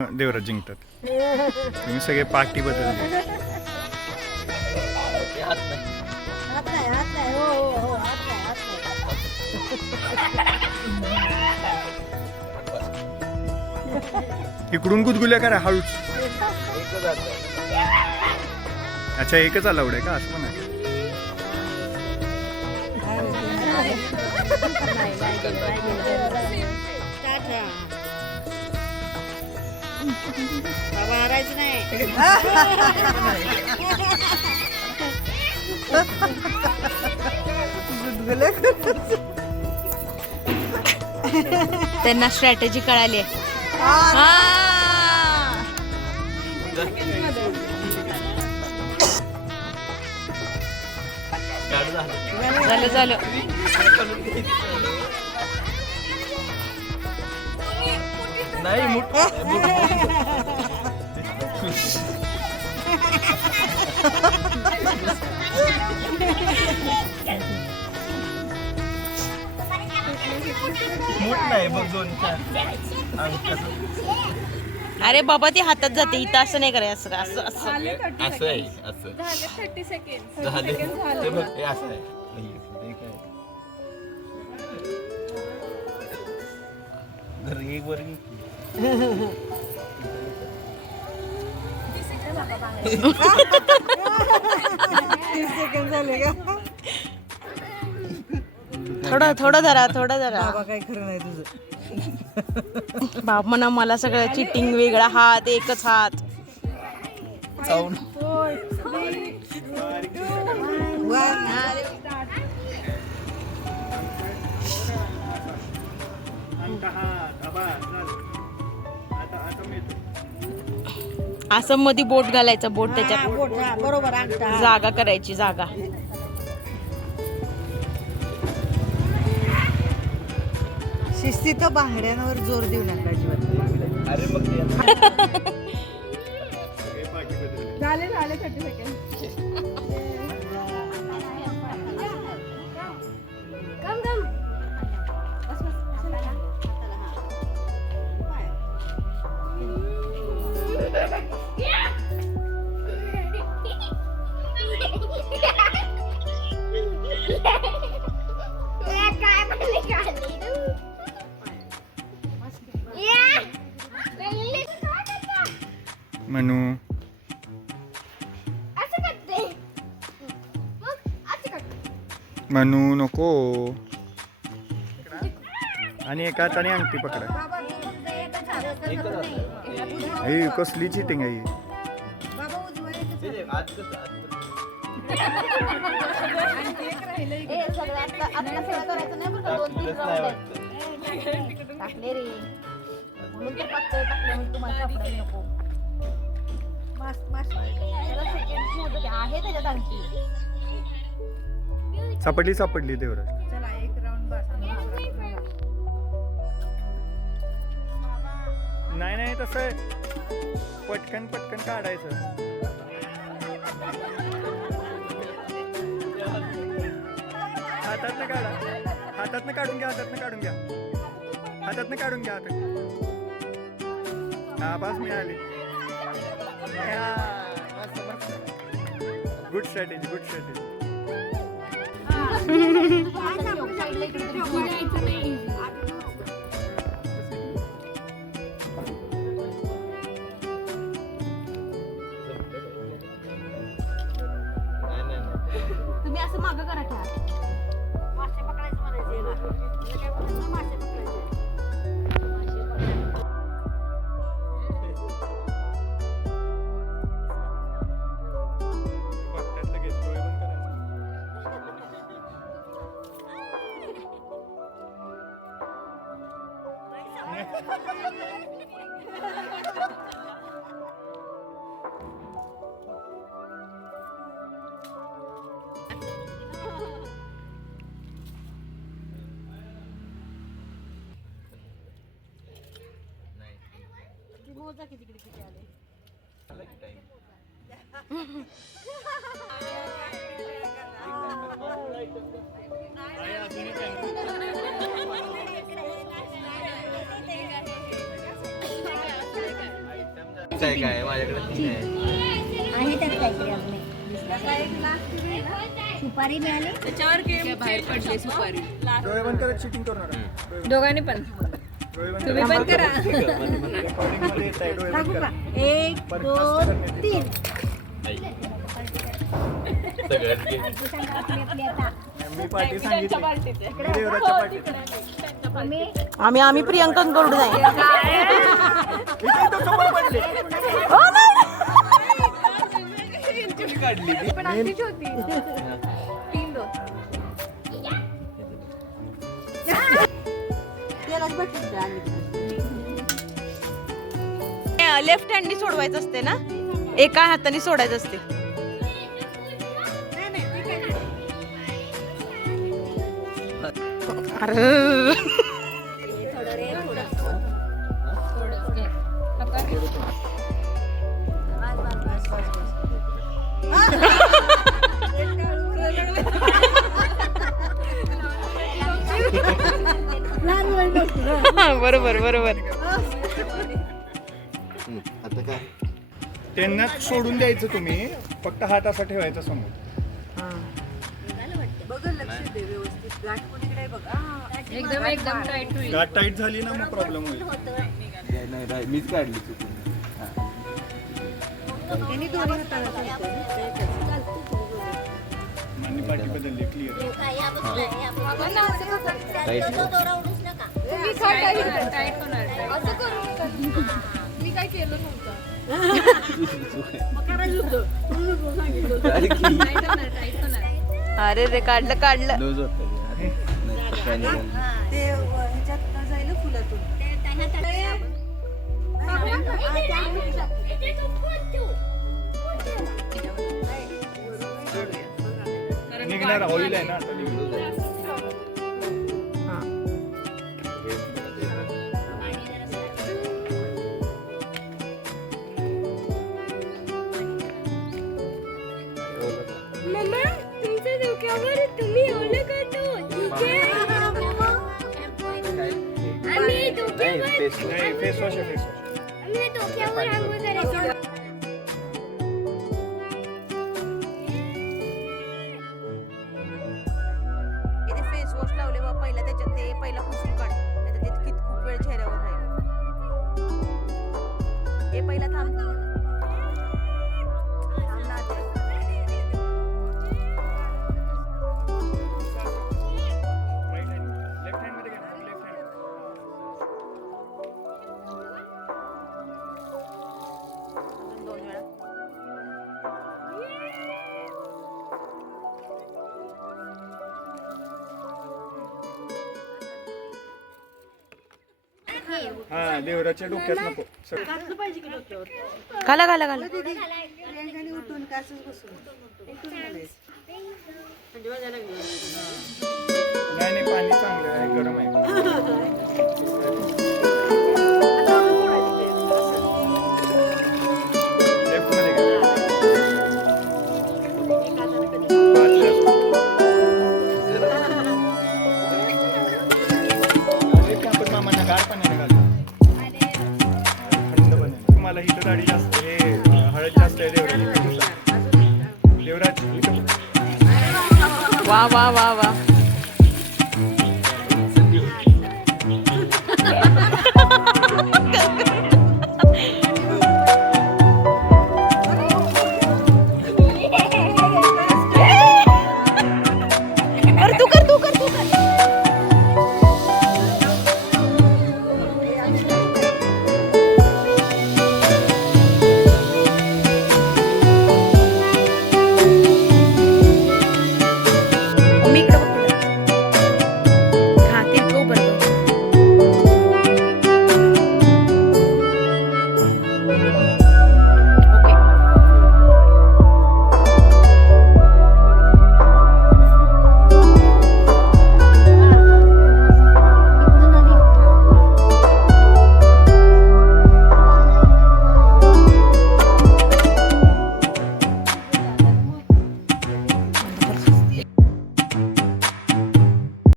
देवराज जिंकतात. तुम्ही सगळे पार्टी बदलले. इकडून गुदगुल्या करा हळूच. अच्छा एकच अलाउड आहे का? असं पण आहे. मारायचं नाही. त्यांना स्ट्रॅटेजी कळाली. झालं झालं. नाही अरे बाबा ती हातात जाते. इथं असं नाही करायचं. असं असं असं असं आहे. असं झाले 30 सेकंड झाले. झालं. ते बघ, हे असं आहे. हे काय? जर एक वर थोडं थोडं धरा. थोडं धरा. बाबा काही खरं नाही तुझं. बाप म्हणा मला सगळं चिटिंग. वेगळा हात, एकच हात. जाऊन असं मध्ये बोट घालायचं. बोट त्याच्यात बरोबर अंगठा. जागा करायची. जागा शिस्तीत बांगड्यांवर जोर देऊ नका अजिबात. अरे मग झाले 30 सेकंड. मनू मनू नको. आणि एका हाताने अंगठी पकडा. ही कसली चिटिंग आहे ही? सापडली देवराज. चला एक राऊंड बस. नाही तसं पटकन काढायचं. हातातनं काढा. हातातनं काढून घ्या. हा बस मिळाली. Good strategy. तुम्ही असं मागं करा. मासे पकडायचं म्हणायचे ना. काय बोलायचं? मासे पकडायचे. मोजा किती आले. तीनच आहे काय माझ्याकडे 3 आहे. आहे त्यात काहीतरी अजून एक. सुपारी मिळाली त्याच्यावर गेम बाहेर पडले सुपारी डोळे बंद करत चिटिंग करणार दोघांनी पण डोळे बंद तुम्ही पण करा रेकॉर्डिंग मध्ये येत आहे डोळे बंद सांगू करा का 1 2 3 सगळ्यात गेम. आपली आता मी पार्टी सांगितली मी देवराच्या पार्टीत आम्ही प्रियंकांकडून जाईल इथे इथं समोर पडले काढली ती. पण आधीच होती 3-2 त्यालाच बटन लेफ्ट हँडनी सोडवायचं असते ना एका हाताने सोडायचं असते अरे थोडं रे थोडं बरोबर बरोबर आता काय त्यांना सोडून द्यायचं तुम्ही फक्त हात असा ठेवायचा समोर एकदम टाईट होईल गाठ टाईट झाली ना मग प्रॉब्लेम होईल नाही मीच काढली चुकून. मान्य पार्टी बदलली क्लिअर मी टाईट होणार असं करू नका. मी काय केलं नव्हतं टाईट होणार अरे रे काढलं लूज होतं. नाही तर काय निघालं. निघणार ऑइल आहे ना आता निघणार मम्मा तुमच्या डोक्यावर तुम्ही एवढं करतो आम्ही नाही face wash. नाही फेस वॉश आहे फेस वॉश आम्ही डोक्यावर आंघोळ करायचो फेस वॉश लावले बा पहिला त्याच्यात ते पहिला पुसून काढ नाहीतर ते खूप वेळ चेहऱ्यावर राहील हे पहिला थांब ना ते. राईट हँड लेफ्ट हँड मध्ये घ्या लेफ्ट हँड अजून 2 वेळा हा देवराच्या डोक्यात नको घाला नाही नाही पाणी चांगलं आहे गरम आहे लेफ्ट मध्ये घ्या आपण मामांना गार पाण्याने घालतो थंड पाण्याने तुम्हाला हिथं दाढी जास्त हे हळद जास्त आहे देवराज इथं. देवराज इथं वा